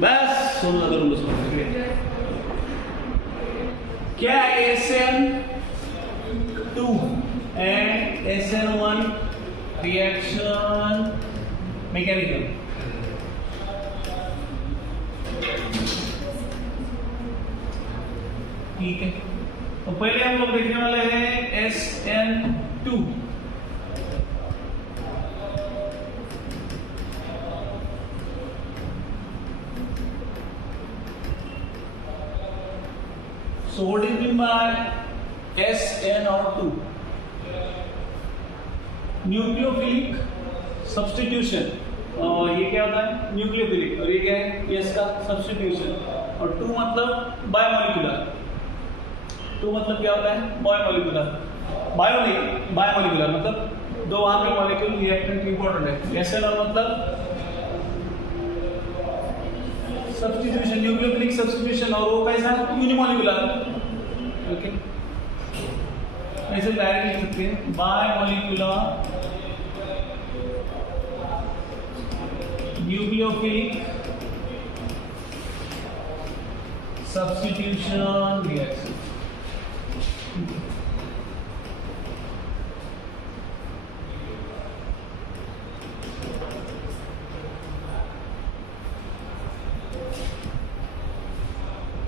बस सोडून धरून बसतो क्या SN2 and SN1 reaction mechanical. ठीक है, तो पहले हम लोग देखने वाले हैं SN2. So what is meant by SNO2? Nucleophilic substitution. और ये क्या होता है? न्यूक्लियोफिलिक. और ये क्या है? ये इसका सब्स्टिट्यूशन. और 2 मतलब बायोमोलिकुलर. 2 मतलब क्या होता है? बायोमोलिकुलर. बायोमोलिकुलर मतलब दो वहां पे मॉलिक्यूल रिएक्टेंट इंपॉर्टेंट है. SNO मतलब सब्स्टिट्यूशन, न्यूक्लियोफिलिक सब्स्टिट्यूशन. और वो कैसा? यूनिमोलिकुलर. ओके, ऐसे डायरेक्ट लिख सकते हैं बायोमोलिकुलर न्यूक्लियोफिलिक सब्स्टिट्यूशन रिएक्शन.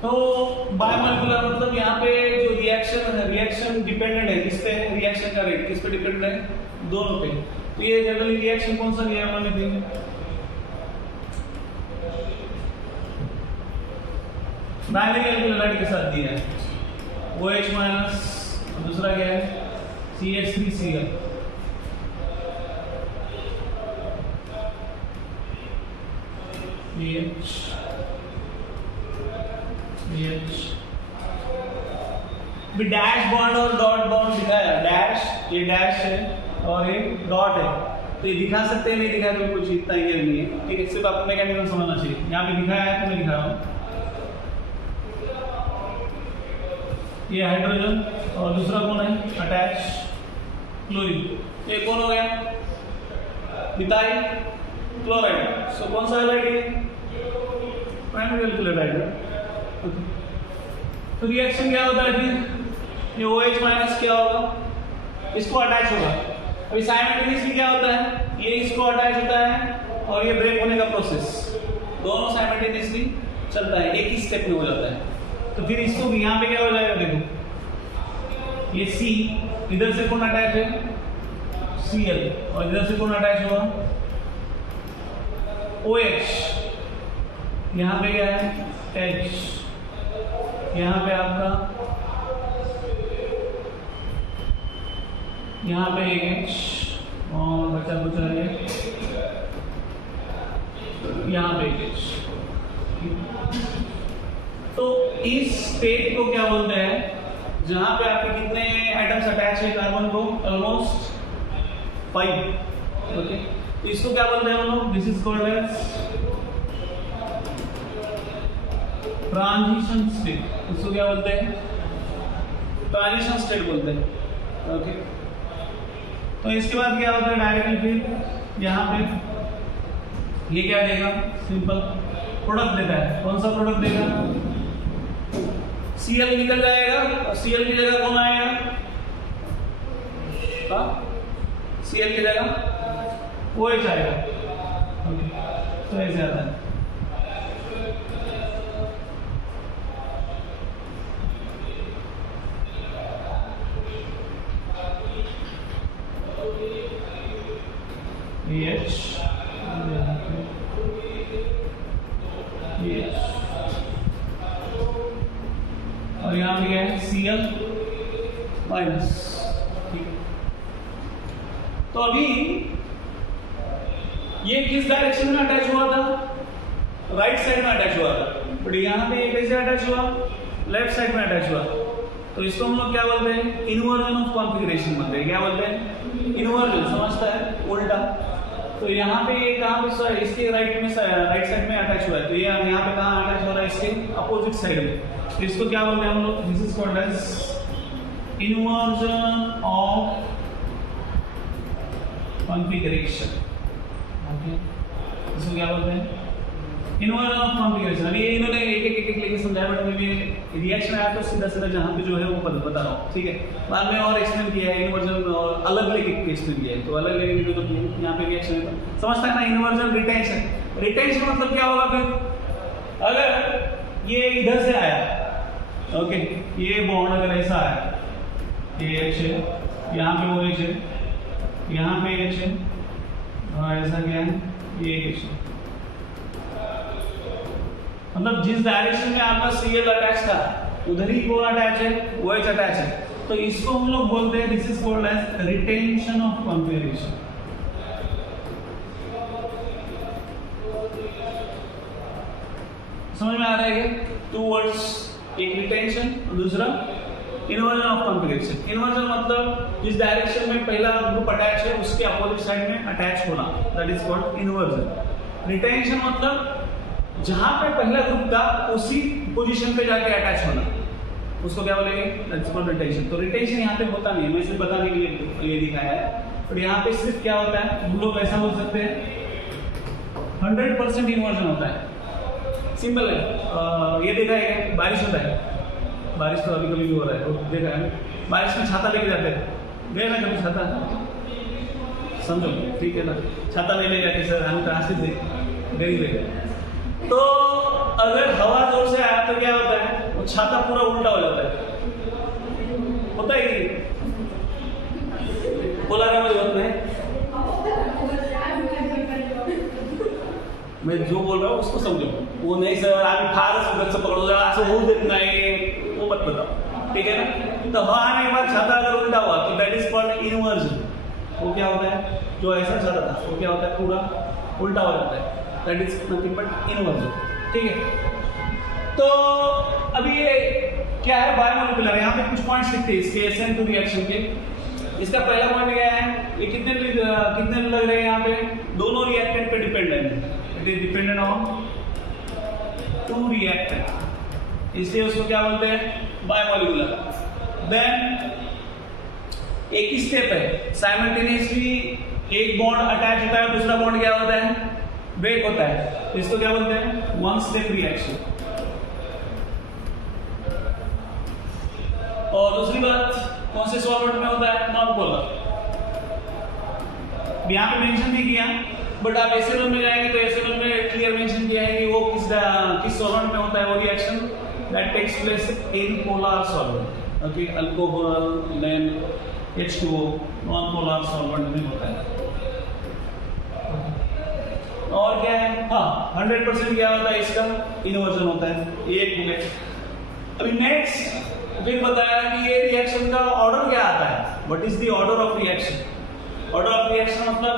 तो बायोमोलिकुलर मतलब यहाँ पे जो रिएक्शन डिपेंडेंट है. किस पे? रिएक्शन का रेट किस पे डिपेंडेंट है? दोनों पे. तो ये जनरली रिएक्शन कौन सा दिया है उन्होंने? प्राइमरी एल्कोहलाइड के साथ दिया है OH माइनस. दूसरा क्या है? CH3Cl. भी डैश बॉन्ड और डॉट बॉन्ड दिखाया. डैश, ये डैश है और ये डॉट है. तो ये दिखा सकते हैं, नहीं दिखाया तो कुछ इतना ही नहीं है. ठीक है, सिर्फ आपको मैकेनिज्म समझना चाहिए. यहाँ पे दिखाया है तो मैं दिखा रहा हूँ. ये हाइड्रोजन और दूसरा कौन है? Attach chlorine. ये कौन हो गया? Methyl chloride. सो कौन सा हैलाइड है? प्राइमरी एल्कोहलाइड. तो रिएक्शन क्या होता है फिर? ये OH माइनस क्या होगा? इसको अटैच होगा. अभी साइमल्टेनियसली क्या होता है? ये इसको अटैच होता है और ये ब्रेक होने का प्रोसेस. दोनों साइमल्टेनियसली चलता है, एक ही स्टेप में हो जाता है. तो फिर इसको भी यहाँ पे क्या हो जाएगा? देखो, ये C इधर से कौन अटैच है? Cl. और इधर से कौन अटैच होगा? OH. यहाँ पे क्या है? H. यहाँ पे आपका यहाँ पे एक H और बचा है यहाँ पे एक H. तो इस स्टेट को क्या बोलते हैं? जहां पे आपके कितने एटम्स अटैच है कार्बन को? ऑलमोस्ट 5. ओके, तो इसको क्या बोलते हैं हम लोग? This is called as transition state. इसको क्या बोलते हैं? ट्रांजिशन स्टेट बोलते हैं. ओके, तो इसके बाद क्या होता है? डायरेक्टली फिर यहाँ पे ये क्या देगा? सिंपल प्रोडक्ट देता है. कौन सा प्रोडक्ट देगा? Cl निकल जाएगा और Cl की जगह कौन आएगा? Cl की जगह OH आएगा. ओके, तो ऐसे आता है. H और यहाँ पे क्या है? Cl minus. ठीक है, तो अभी ये किस डायरेक्शन में अटैच हुआ था? राइट साइड में अटैच हुआ था. बट यहाँ पे ये कैसे अटैच हुआ? लेफ्ट साइड में अटैच हुआ. तो इसको हम लोग क्या बोलते हैं? इन्वर्जन ऑफ कॉन्फ़िगरेशन बोलते हैं. क्या बोलते हैं? इन्वर्जन. समझता है? उल्टा. तो यहाँ पे कहाँ पे? इसके राइट साइड में अटैच हुआ है. तो ये यहाँ पे कहाँ अटैच हो रहा है? इसके अपोजिट साइड में. इसको क्या बोलते हैं हम लोग? This is called as inversion of configuration. Okay, इसको क्या बोलते हैं? Inversion of configuration. अभी ये इन्होंने एक एक लेके समझाया, बट मैं रिएक्शन आया तो सीधा सीधा जहाँ पे जो है वो बता रहा हूँ, ठीक है। बाद में और एक्सप्लेन किया है इन्वर्जन, और अलग लेके एक्सप्लेन किया है, तो अलग लेके की जरूरत नहीं है, यहाँ पे रिएक्शन है। समझता है ना? इन्वर्जन रिटेंशन, रिटेंशन मतलब क्या होगा फिर, अगर ये इधर से आया, ओके, ये बॉन्ड अगर ऐसा आया, ये एच है, यहाँ पे वो एच है, यहाँ पे एच है, और ऐसा क्या है, ये एच है, मतलब जिस डायरेक्शन में आपका सीएल अटैच था उधर ही कौन अटैच है, वो एच अटैच है, तो इसको हम लोग बोलते हैं, this is called as retention of configuration. समझ में आ रहा है? टू वर्ड्स, एक रिटेंशन और दूसरा इन्वर्जन ऑफ कॉन्फिगरेशन। इन्वर्जन मतलब जिस डायरेक्शन में पहला ग्रुप अटैच है उसके अपोजिट साइड में अटैच होना, that is called inversion. Retention मतलब जहां पे पहला ग्रुप था उसी पोजीशन पे जाके अटैच होना, उसको क्या बोलेंगे, दैट इज कॉल्ड रिटेंशन। तो रिटेंशन यहाँ पे होता नहीं है, मैं सिर्फ बताने के लिए ये दिखाया है, और यहाँ पे सिर्फ क्या होता है, हम लोग ऐसा बोल सकते हैं 100% इन्वर्जन होता है। सिंपल है। ये देखा है क्या, बारिश होता है, बारिश तो अभी कभी भी हो रहा है, तो देखा है, बारिश में छाता लेके जाते हैं, गए ना कभी छाता, समझो, ठीक है ना, छाता ले जाके सर हम कहाँ से दे, गरीब है। तो अगर हवा जोर से आया तो क्या होता है, वो छाता पूरा उल्टा हो जाता है, होता है कि बोला ना, मुझे होता है, मैं जो बोल रहा हूँ उसको समझो, वो नहीं सर आप फारस उधर से पकड़ो, असं होऊ देत नाही, वो मत बताओ, ठीक है ना। तो हवा आने के बाद छाता अगर उल्टा हुआ तो दैट इज कॉल्ड इन्वर्जन। वो क्या होता है, जो ऐसा छाता था वो क्या होता है, पूरा उल्टा हो जाता है, that is nothing but inversion, ठीक है। तो अभी ये क्या है, बायोमोलिकुलर, यहाँ पे कुछ पॉइंट्स लिखते हैं इसके SN2 रिएक्शन के। इसका पहला पॉइंट क्या है, ये कितने लग रहे हैं यहाँ पे, दोनों रिएक्टेंट पे डिपेंडेंट है, it is dependent on two reactant, इसलिए उसको क्या बोलते हैं, बायोमोलिकुलर। देन एक ही स्टेप है, साइमल्टेनियसली एक बॉन्ड अटैच होता है, दूसरा बॉन्ड क्या होता है, ब्रेक होता है, इसको क्या बोलते हैं, वन स्टेप रिएक्शन। और दूसरी बात, कौन से सॉल्वेंट में होता है, नॉन पोलर। यहाँ पे मेंशन नहीं किया, बट आप एसिनोल में जाएंगे तो एसिनोल में क्लियर मेंशन किया है कि वो किस सॉल्वेंट में होता है, वो reaction that takes place in polar solvent, okay, alcohol then H2O, non polar solvent में होता है। और क्या है, हाँ 100% क्या होता है, इसका इन्वर्जन होता है, ये एक बुलेट। अभी नेक्स्ट फिर बताया कि ये रिएक्शन का ऑर्डर क्या आता है, what is the order of reaction. Order of reaction मतलब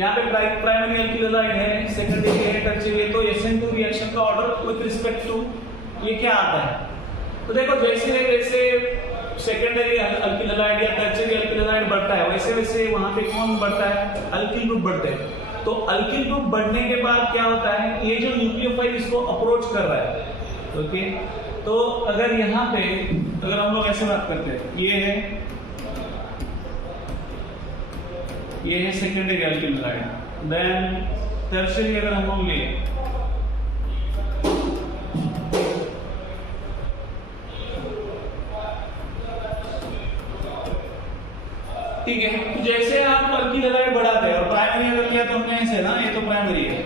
यहाँ पे प्राइमरी अल्किलाइड है, सेकेंडरी है, टर्शियरी है, तो SN2 रिएक्शन का ऑर्डर विद रिस्पेक्ट टू ये क्या आता है। तो देखो जैसे जैसे सेकेंडरी अल्किलाइड या टर्शियरी अल्किलाइड बढ़ता है, वैसे वैसे वहां पे कौन बढ़ता है, अल्किल ग्रुप बढ़ते हैं। तो अल्किल ग्रुप बढ़ने के बाद क्या होता है, ये जो न्यूक्लियोफाइल इसको अप्रोच कर रहा है, ओके। तो अगर यहाँ पे अगर हम लोग ऐसे बात करते हैं, ये है सेकेंडरी अल्किलाइड, देन टर्शियरी अगर हम लोग ले, ठीक है। तो जैसे आप अल्किलाइड बढ़ाते हैं, और प्राइमरी अगर किया तो हमने ऐसे ना, ये तो प्राइमरी है,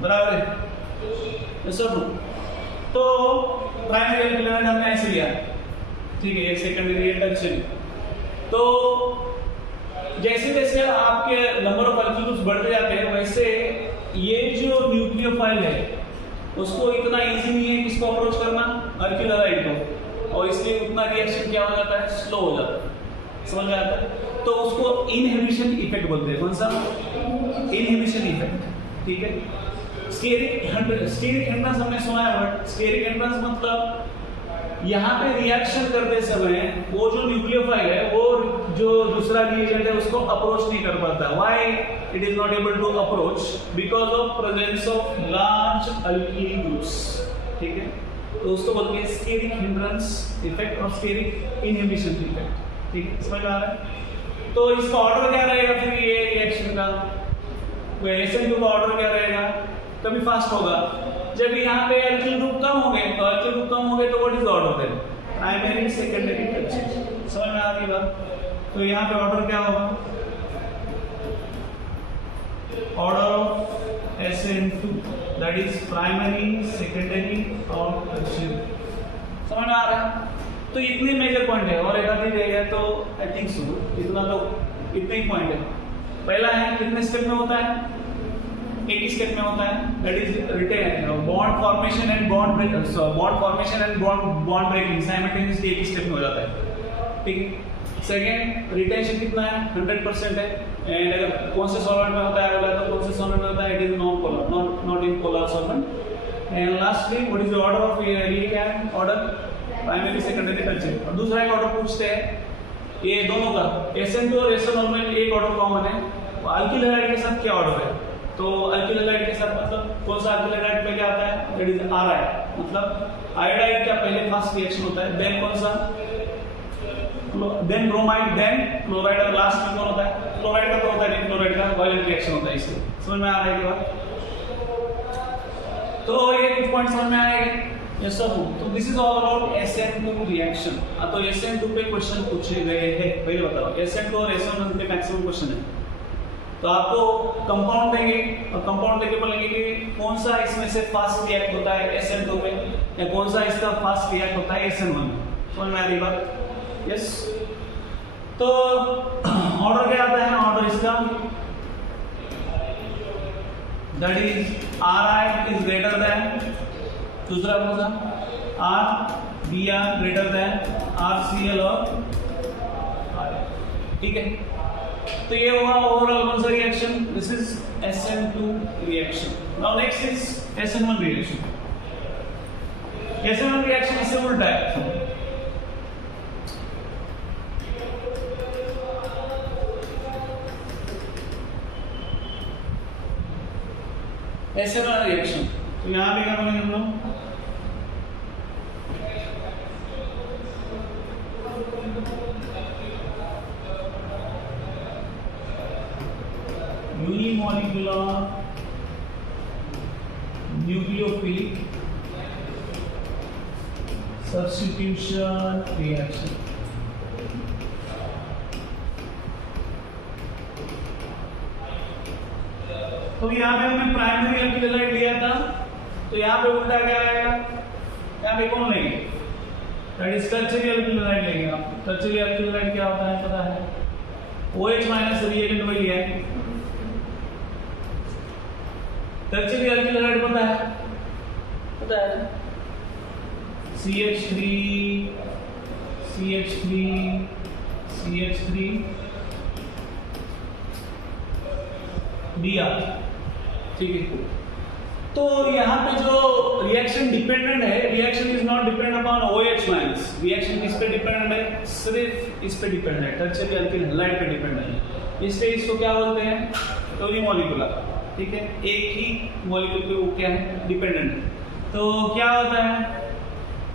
बराबर है सब। तो प्राइमरी अल्किलाइड हमने ऐसे लिया, ठीक है, एक सेकेंडरी है, टर्शियरी। तो जैसे जैसे आपके नंबर ऑफ अल्किल ग्रुप्स बढ़ते जाते हैं, वैसे ये जो न्यूक्लियोफाइल है उसको इतना इजी नहीं है किसको अप्रोच करना, अल्किलाइड को, और इसलिए उतना रिएक्शन क्या हो जाता है, स्लो हो जाता है। समझ में आता है? तो उसको इनहिबिशन इफेक्ट बोलते हैं। कौन सा, इनहिबिशन इफेक्ट, ठीक है। स्टेरिक हिंड्रेंस हमने सुना है, बट स्टेरिक हिंड्रेंस मतलब यहाँ पे रिएक्शन करते समय वो जो न्यूक्लियोफाइल है वो जो दूसरा रिएजेंट है उसको अप्रोच नहीं कर पाता। Why it is not able to approach, because of presence of large alkyl groups, ठीक है। तो उसको बोलते हैं स्टेरिक हिंड्रेंस इफेक्ट और स्टेरिक इनहिबिशन इफेक्ट, ठीक है। समझ आ रहा है? तो इसका ऑर्डर क्या रहेगा फिर ये रिएक्शन का, SN2 का ऑर्डर क्या रहेगा, कभी फास्ट होगा। जब यहाँ पे अल्किल ग्रुप कम हो गए, तो अल्किल ग्रुप कम हो गए तो what is order then? Primary secondary tertiary. समझ में आ रही बात? तो यहाँ पे ऑर्डर क्या होगा? Order of SN2, that is primary secondary और टर्शियरी। समझ में आ रहा है? तो इतने मेजर पॉइंट है, और एक आधी रहेगा तो आई थिंक सो इतना तो इतने ही पॉइंट है। पहला है कितने स्टेप में होता है? एक ही स्टेप में होता है, that is written bond formation and bond breaking simultaneously एक ही स्टेप में हो जाता है। ठीक है। सेकेंड, रिटेंशन कितना है? 100% है। एंड अगर कौन से सॉल्वेंट में होता है बोला तो कौन से सॉल्वेंट में होता है? It is non polar, not in polar solvent. And lastly what is the order of ये क्या है? Order primary secondary tertiary. और दूसरा एक ऑर्डर पूछते हैं ये दोनों का, SN2 और SN1 में एक ऑर्डर कॉमन है, अल्किल हैलाइड के साथ क्या ऑर्डर है? तो अल्किल हैलाइड के साथ मतलब कौन सा अल्किल हैलाइड पे क्या आता है? दैट इज RI, मतलब आयोडाइड का पहले फास्ट रिएक्शन होता है, देन कौन सा? देन ब्रोमाइड, देन क्लोराइड, और लास्ट में कौन होता है? क्लोराइड का तो होता है नहीं, क्लोराइड का वायलेंट रिएक्शन होता है। इसलिए समझ में आ रहा है कि बात? तो ये कुछ पॉइंट समझ में आएंगे? Yes sir. तो this is all about SN2 reaction. तो SN2 पे क्वेश्चन पूछे गए हैं, पहले बताओ। SN2 और SN1 पे मैक्सिमम क्वेश्चन है। तो आपको कंपाउंड देंगे और कंपाउंड देके बोलेंगे कि कौन सा इसमें से फास्ट रिएक्ट होता है SN2 में, या कौन सा इसका फास्ट रिएक्ट होता है SN1 में। समझ में आ रही बात? यस। तो ऑर्डर क्या आता है? ऑर्डर इसका that is RI is greater than, दूसरा कौन सा? RBr ग्रेटर देन RCl और RI। ठीक है। तो ये हुआ ओवरऑल कौन सा reaction? This is SN2 reaction. Now next is SN1 reaction. SN1 reaction इससे उल्टा है। SN1 रिएक्शन, तो यहां पे क्या करेंगे हम लोग? Unimolecular nucleophilic substitution reaction. तो यहाँ पे हमने प्राइमरी अल्किल हैलाइड लिया था, तो यहाँ पे उल्टा क्या आएगा? यहाँ पे कौन लेंगे? That is tertiary alkyl halide लेंगे आप। टर्शियरी अल्किल हैलाइड क्या होता है पता है? OH माइनस रिएजेंट वही है। टर्शियरी अल्किल हैलाइड पता है? पता है? CH3 CH3 CH3 Br। ठीक है। तो यहाँ पे जो रिएक्शन डिपेंडेंट है, reaction is not depend upon OH minus. Reaction किस पे डिपेंडेंट है? सिर्फ इस पे डिपेंडेंट है, टर्शियरी अल्किल हैलाइड पे डिपेंडेंट है। इसलिए इसको क्या बोलते हैं? यूनिमॉलिक्यूलर। ठीक है, एक ही मॉलिक्यूल पे वो क्या है? डिपेंडेंट है। तो क्या होता है?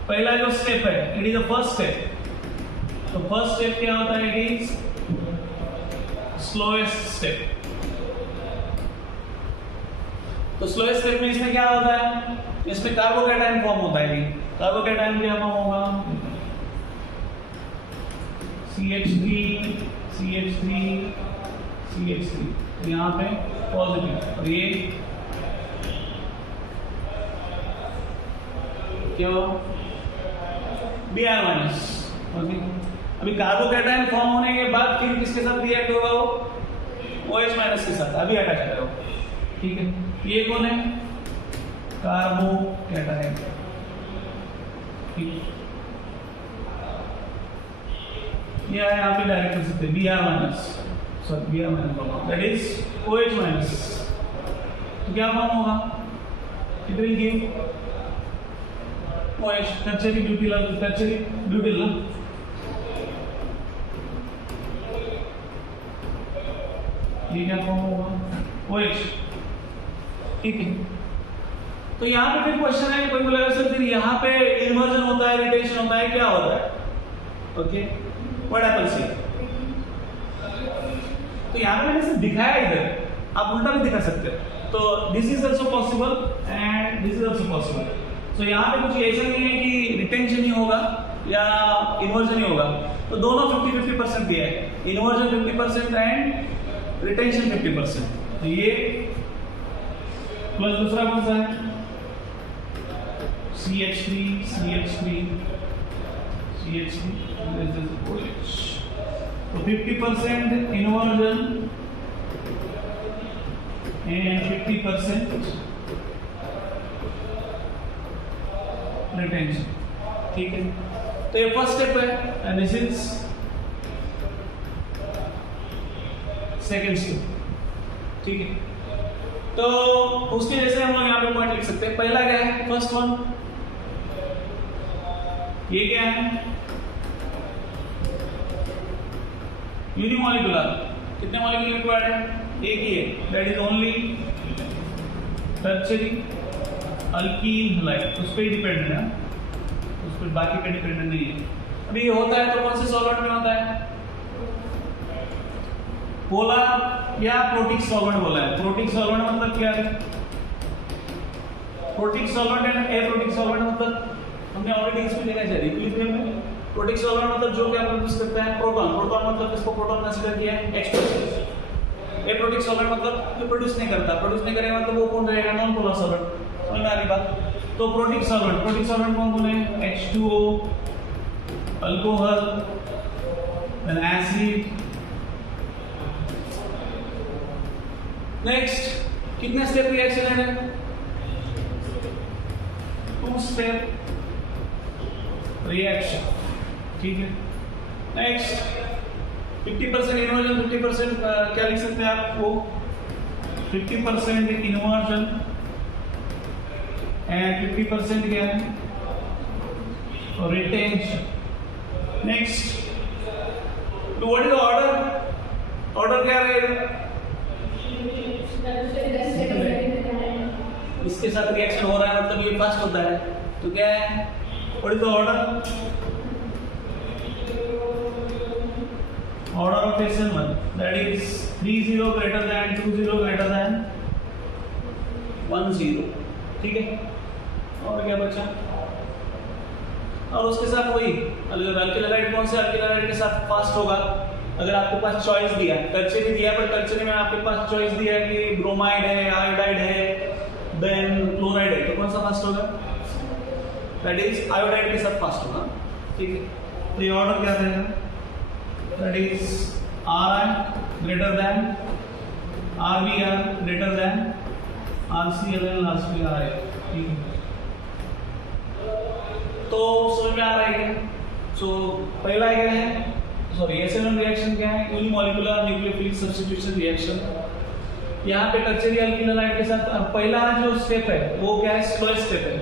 पहला जो स्टेप है, it is the first step. तो फर्स्ट स्टेप क्या होता है? It is slowest step. तो स्लोएस्ट स्टेप में इसमें क्या होता है? इसमें कार्बोकैटायन फॉर्म होता है। कार्बोकैटायन क्या फॉर्म होगा? CH3 CH3 CH3। यहाँ पे पॉजिटिव, और ये क्या? Br minus. ओके। अभी कार्बोकैटायन फॉर्म होने के बाद फिर किसके साथ रिएक्ट होगा? वो OH माइनस के साथ। अभी अटैच करो। ठीक है। ये कौन है? कार्बोकैटायन। ठीक। ये है आप डायरेक्ट कर सकते हैं Br minus, sorry Br minus, that is OH minus. तो क्या फॉर्म होगा? It will give OH, tertiary butyl. ये क्या फॉर्म होगा? OH। ठीक है। तो यहाँ पे फिर क्वेश्चन है, कोई बोलेगा सर फिर यहाँ पे इन्वर्जन होता है, रिटेंशन होता है, क्या होता है? Okay, what happens here? तो यहाँ पे मैंने सिर्फ दिखाया इधर, आप उल्टा भी दिखा सकते हो। तो this is also possible and this is also possible. So यहाँ पे कुछ ऐसा नहीं है कि रिटेंशन ही होगा या इन्वर्जन ही होगा, तो दोनों 50-50% दिया है, इन्वर्जन 50% एंड रिटेंशन 50%। तो ये प्लस दूसरा कौन सा है, CH3 OH। तो 50% इन्वर्जन and 50% रिटेंशन, ठीक है। तो ये फर्स्ट स्टेप है and this is second step, ठीक है। तो उसके जैसे हम लोग यहाँ पे पॉइंट लिख सकते हैं। पहला क्या है, फर्स्ट वन, ये क्या है, यूनिमॉलिक्यूलर। कितने मॉलिक्यूल रिक्वायर्ड है, एक ही है, that is only tertiary alkyne halide, उस पर ही डिपेंडेंट है, उस पर बाकी पे डिपेंडेंट नहीं है। अभी ये होता है तो कौन से सॉल्वेंट में होता है, पोलर या प्रोटिक सॉल्वेंट बोला है। प्रोटिक सॉल्वेंट मतलब क्या है, protic solvent and aprotic solvent मतलब हमने ऑलरेडी इसमें देखा है इक्विलिब्रियम में। प्रोटिक सॉल्वेंट मतलब जो क्या प्रोड्यूस करता है, प्रोटॉन। प्रोटॉन मतलब इसको प्रोटॉन कंसीडर किया है, एक्सप्रेसिव। एप्रोटिक सॉल्वेंट मतलब जो प्रोड्यूस नहीं करता, प्रोड्यूस नहीं करेगा मतलब वो कौन रहेगा, नॉन पोलर सॉल्वेंट। समझ में आ रही बात। तो प्रोटिक सॉल्वेंट कौन कौन है, H2O, alcohol, then acid. Next, कितने स्टेप रिएक्शन है, 2 स्टेप रिएक्शन, ठीक है। नेक्स्ट 50% इन्वर्जन, 50% क्या लिख सकते हैं आपको, 50% इन्वर्जन एंड 50% क्या है, रिटेंशन। नेक्स्ट, तो व्हाट इज ऑर्डर, ऑर्डर क्या रहेगा, इसके साथ रिएक्शन हो रहा है मतलब ये फास्ट होता है, तो क्या है, what is the order, order of SN1, that is 30 greater than 20 greater than 10, ठीक है। और क्या बचा, और उसके साथ वही अगर अल्किलाइड, कौन से अल्किलाइड के साथ फास्ट होगा, अगर आपके पास चॉइस दिया, टर्शियरी दिया, पर टर्शियरी में आपके पास चॉइस दिया है कि ब्रोमाइड है, आयोडाइड है, देन क्लोराइड है, तो कौन सा फास्ट होगा, दैट इज आयोडाइड के साथ फास्ट होगा, ठीक है। तो ये ऑर्डर क्या रहेगा, that is Ri greater than Rbr greater than RCl RCl, ठीक है। तो समझ में आ रहा है। सो पहला क्या है, सॉरी SN1 रिएक्शन क्या है, यूनिमॉलिक्यूलर न्यूक्लियोफिलिक सब्स्टिट्यूशन रिएक्शन। यहाँ पे टर्शियरी अल्किलाइड के साथ पहला जो स्टेप है वो क्या है, स्लो स्टेप है।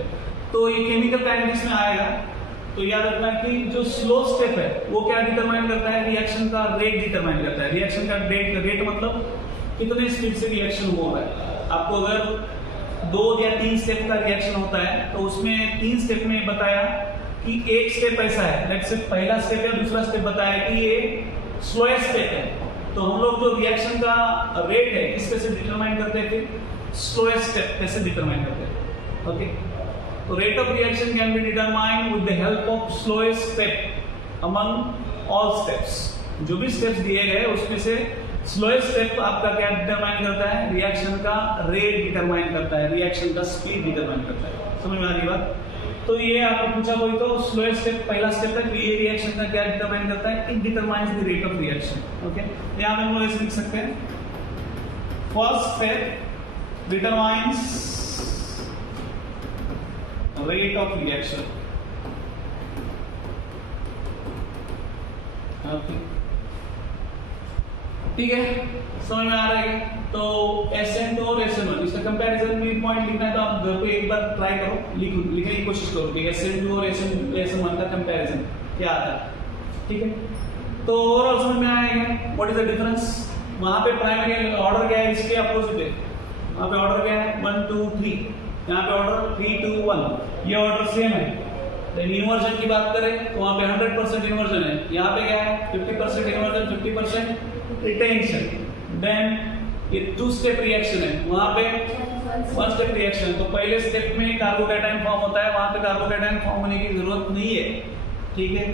तो ये केमिकल काइनेटिक्स में आएगा, तो याद रखना कि जो स्लो स्टेप है वो क्या डिटरमाइन करता है, रिएक्शन का रेट डिटरमाइन करता है। रिएक्शन का रेट मतलब कितने स्पीड से रिएक्शन हो रहा है। आपको अगर 2 या 3 स्टेप का रिएक्शन होता है तो उसमें 3 स्टेप में बताया कि एक स्टेप ऐसा है, लेट्स से पहला स्टेप या दूसरा स्टेप बताया कि ये स्लोएस्ट स्टेप है, तो हम लोग जो रिएक्शन का रेट है किस पे से डिटरमाइन करते हैं, स्लोएस्ट स्टेप पे से डिटरमाइन करते हैं, okay. So rate of reaction can be determined with the help of slowest step among all steps. जो भी steps दिए गए उसमें से slowest step आपका क्या डिटरमाइन करता है, रिएक्शन का रेट डिटरमाइन करता है, रिएक्शन का स्पीड डिटरमाइन करता है। समझ में आ रही बात। तो ये आपको पूछा कोई तो स्लोएस्ट स्टेप पहला स्टेप है, ये रिएक्शन का क्या डिटरमाइन करता है, it determines the rate of reaction, okay. यहाँ पे हम लोग ऐसे लिख सकते हैं, first step determines rate of reaction, ठीक है। समझ में आ रहा है। तो SN2 और SN1 इसका कंपैरिजन में पॉइंट लिखना है तो आप घर पे एक बार ट्राई करो, लिखने की कोशिश करो कि SN2 और SN1 का कंपैरिजन क्या आता है, ठीक है। तो ओवरऑल समझ में आएगा व्हाट इज द डिफरेंस। वहां पे प्राइमरी ऑर्डर क्या है, इसके अपोजिट है, वहां पे ऑर्डर क्या है 1 2 3, यहाँ पे ऑर्डर 3 2 1, ये ऑर्डर सेम है। देन इन्वर्जन की बात करें तो वहाँ पे 100% इन्वर्जन है, यहाँ पे क्या है 50% इन्वर्जन 50% रिटेंशन। देन ये 2 स्टेप रिएक्शन है, वहां पे 1 स्टेप रिएक्शन। तो पहले स्टेप में कार्बोकैटायन फॉर्म होता है, वहां पे कार्बोकैटायन फॉर्म होने की जरूरत नहीं है, ठीक है।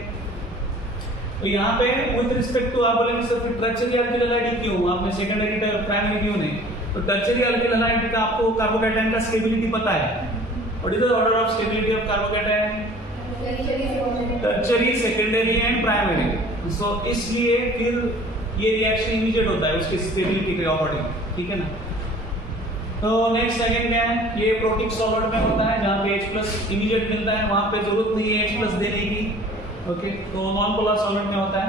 तो यहाँ पे विद रिस्पेक्ट टू आप बोलेंगे सर फिर टर्शियरी अल्किल हैलाइड क्यों, आपने सेकेंडरी प्राइमरी क्यों नहीं? तो टर्शियरी अल्किल हैलाइड का आपको कार्बोकैटायन का स्टेबिलिटी पता है। What is the order of stability of carbocation? Tertiary, secondary and primary. So इसलिए फिर ये रिएक्शन इमीडिएट होता है उसकी स्टेबिलिटी के अकॉर्डिंग, ठीक है ना। तो नेक्स्ट सेकंड क्या है, ये प्रोटिक सॉल्वेंट में होता है जहाँ पे H+ इमीडिएट मिलता है, वहां पे जरूरत नहीं है H+ देने की, ओके। तो नॉन पोलर सॉल्वेंट में होता है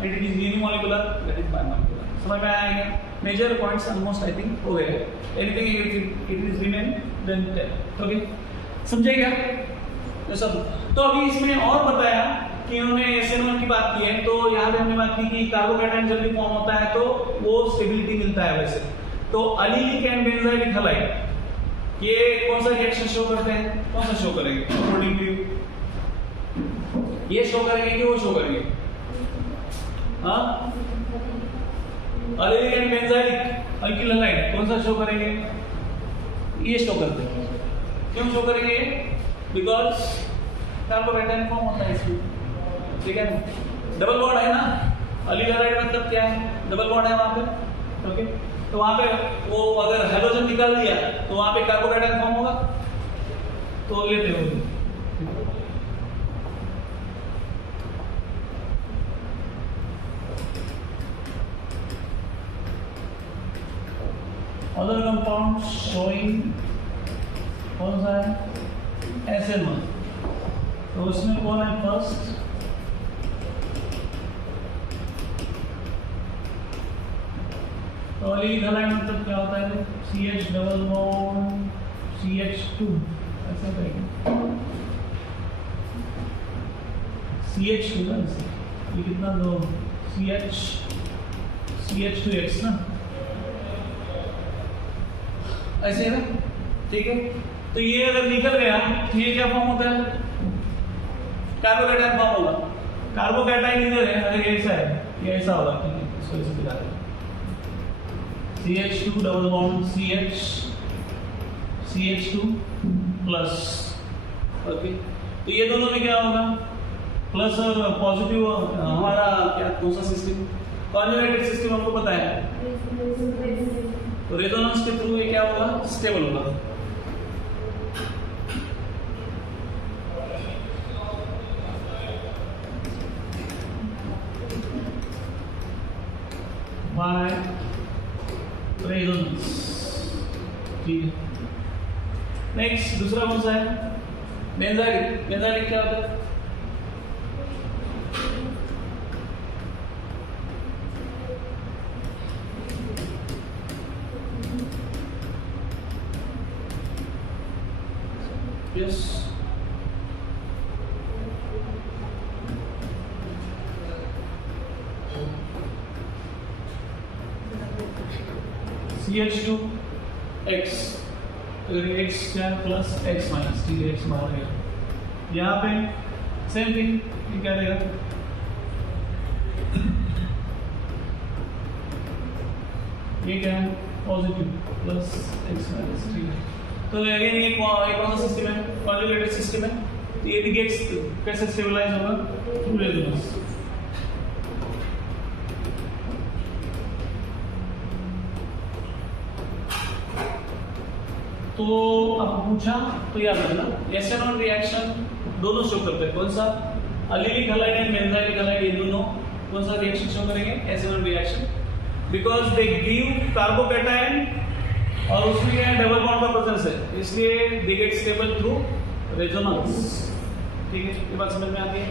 and it is unimolecular, that is bimolecular. समझ में आएगा? Major points almost I think हो गए। Anything it is remain then tell, okay, समझेगा ये सब। तो अभी इसमें और बताया कि उन्होंने SN1 की बात की है, तो यहाँ पे हमने बात की कि कार्बोकैटायन जल्दी फॉर्म होता है तो वो स्टेबिलिटी मिलता है वैसे। तो अलीलिक एंड बेंजाइलिक हैलाइड ये कौन सा रिएक्शन शो करते हैं, कौन सा शो करेंगे अकॉर्डिंग टू यू? ये शो करेंगे कि वो शो करेंगे? हाँ, allelic and benzylic alkyl halide कौन सा शो करेंगे? ये शो करते हैं। क्यों शो करेंगे? बिकॉज कार्बोकैटायन फॉर्म होता है इसमें, ठीक है। डबल बॉन्ड है ना, अलील हैलाइड मतलब क्या है? डबल बॉन्ड है वहां पे, ओके। तो वहां पे वो अगर हैलोजन निकाल दिया तो वहां पे कार्बोकैटायन फॉर्म होगा, तो लेते हो। अदर कंपाउंड शोइंग कौन सा है? SN1। तो उसमें कौन है फर्स्ट? तो अलीलिक हैलाइड मतलब क्या होता है? CH डबल बॉन्ड CH2, ऐसा करेंगे CH2 ना, ये कितना दो CH2X ना, ऐसे है ना, ठीक है। तो ये अगर निकल गया तो ये क्या फॉर्म होता है? कार्बोकैटायन फॉर्म होगा। कार्बोकैटायन इधर है, अगर ऐसा है ये ऐसा होगा, ठीक है, इसको ऐसे दिखा दें CH2 double bond CH2 plus, okay. तो ये दोनों में क्या होगा? प्लस और पॉजिटिव। हमारा क्या कौन सा सिस्टम? कॉन्जुगेटेड सिस्टम हमको पता है। तो रेजोनेंस के थ्रू ये क्या होगा? स्टेबल होगा। बाय रेजोनेंस, ठीक है। नेक्स्ट दूसरा कौन सा है? बेंजाइलिक। बेंजाइलिक क्या होता है? यस, CH2X, X क्या प्लस X माइनस, ठीक है, X बाहर गया। यहाँ पे सेम थिंग, ये क्या देगा? ये क्या है? पॉजिटिव प्लस X माइनस, ठीक है। तो अगेन ये कौन सा सिस्टम है? कॉन्जुगेटेड सिस्टम है। तो ये देखिए कैसे स्टेबलाइज होगा? Through resonance. तो अब पूछा तो याद रखना, SN1 रिएक्शन दोनों शो करते हैं। कौन सा? Allelic halide and benzylic halide, ये दोनों कौन सा रिएक्शन शो करेंगे? SN1 reaction, because they give carbocation और उसमें क्या है? डबल बॉन्ड का प्रेजेंस है, इसलिए they get stable through resonance, ठीक है। ये बात समझ में आती है?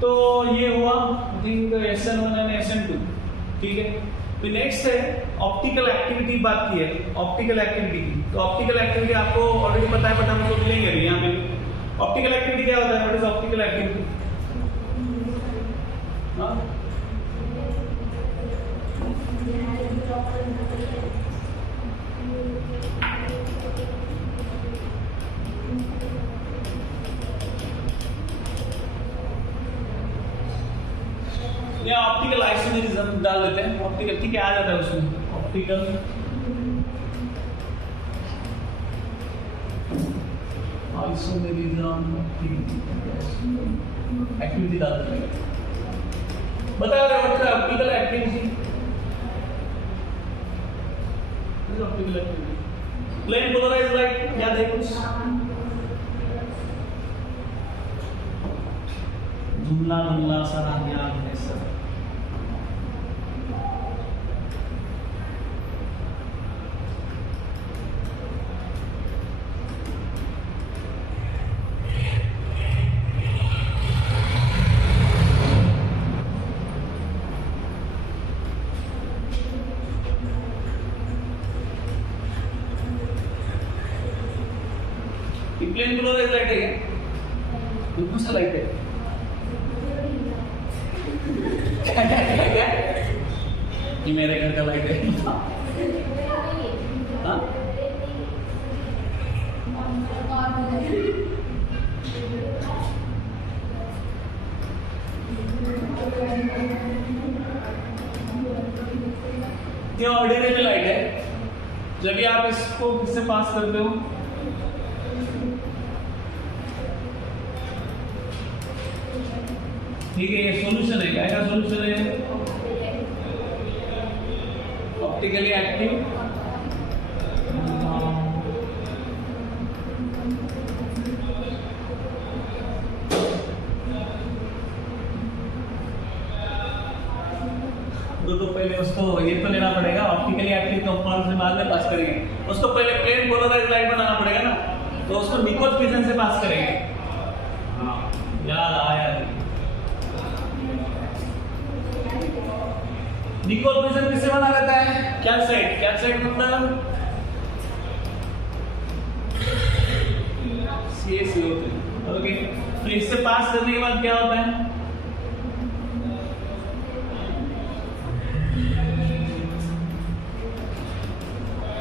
तो ये हुआ I think SN1 and SN2, ठीक है। तो नेक्स्ट है ऑप्टिकल एक्टिविटी, बात की है ऑप्टिकल एक्टिविटी की। तो ऑप्टिकल एक्टिविटी आपको ऑलरेडी पता है, बट हम लोग लेंगे अभी यहाँ पे। ऑप्टिकल एक्टिविटी क्या होता है? What is optical activity? या ऑप्टिकल आइसोमेरिज्म डाल देते हैं, ऑप्टिकल, ठीक है, आ जाता है उसमें ऑप्टिकल आइसोमेरिज्म एक्टिविटी डालते हैं, बता रहे हो optical activity, optical activity plane polarised light याद है कुछ? धुंधला धुंधला सा याद है सर? प्लेन पोलराइज्ड लाइट है क्या? कौन सा लाइट है? क्या? ये मेरे घर का लाइट है। हाँ? ये ऑर्डिनरी लाइट है, जब भी आप इसको किससे पास करते हो, ठीक है, ये सॉल्यूशन है, क्या का सॉल्यूशन है? ऑप्टिकली एक्टिव तो पहले उसको ये तो लेना पड़ेगा, ऑप्टिकली एक्टिव कंपाउंड से बाद में पास करेंगे, उसको पहले प्लेन पोलराइज्ड लाइट बनाना पड़ेगा ना, तो उसको निकोल फिजन से पास करेंगे। हाँ याद आया, निकोल फिजन किससे बना रहता है? कैल्साइट, कैल्साइट मतलब CaCO3, ओके। तो इससे पास करने के बाद क्या होता है?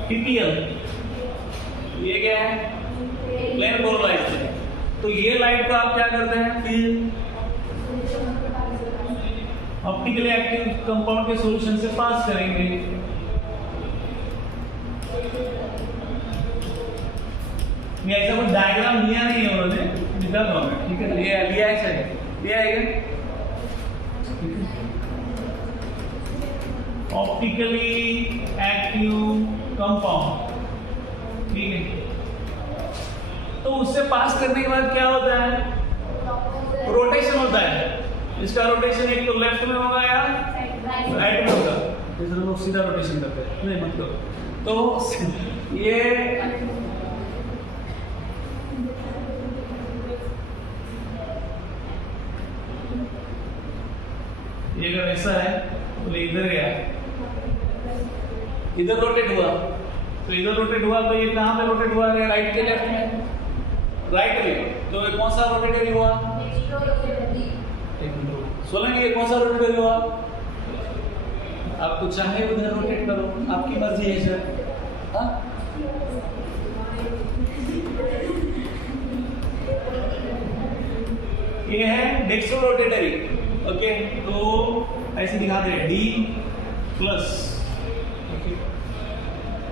PPL, ये क्या है? Plane polarised. तो ये लाइट को आप क्या करते हैं फिर ऑप्टिकली एक्टिव कंपाउंड के सॉल्यूशन से पास करेंगे। ये ऐसा कोई डायग्राम दिया नहीं है उन्होंने, निकाल लो, ठीक है, ये लिया है, सही लिया है क्या? ऑप्टिकली एक्टिव कंपाउंड, ठीक है। तो उससे पास करने के बाद क्या होता है? रोटेशन होता है। इसका रोटेशन एक तो लेफ्ट में होगा या राइट में होगा, जैसे लोग सीधा रोटेशन करते हैं, नहीं मतलब तो ये अगर ऐसा है तो इधर गया, इधर रोटेट हुआ, तो इधर रोटेट हुआ, तो ये कहाँ पे रोटेट हुआ है? राइट के लेफ्ट में, राइट में। तो ये कौन सा रोटेटरी हुआ? सोलह, ये कौन सा रोटेटरी हुआ? आपको चाहे उधर रोटेट करो, आपकी मर्जी है सर। हाँ, ये है डेक्सो रोटेटरी, ओके। तो ऐसे दिखाते हैं D प्लस,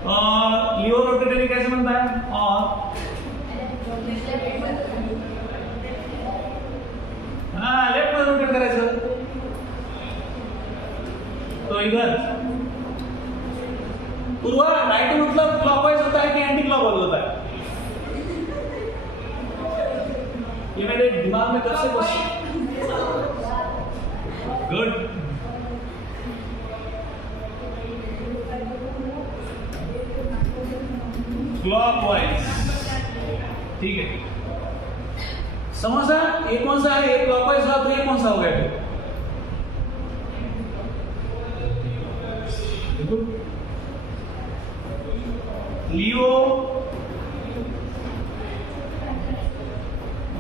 और लियो रोटेटरी कैसे बनता है? और हाँ, लेफ्ट में रोटेट करायचं, तो इधर पूर्वा राइट मतलब क्लॉकवाइज होता है कि एंटी क्लॉकवाइज होता है? ये मेरे दिमाग में कब से क्वेश्चन, गुड। क्लॉकवाइज, ठीक है। समझा? ये कौन सा है? ये क्लॉकवाइज हुआ, तो ये कौन सा हो गया? लियो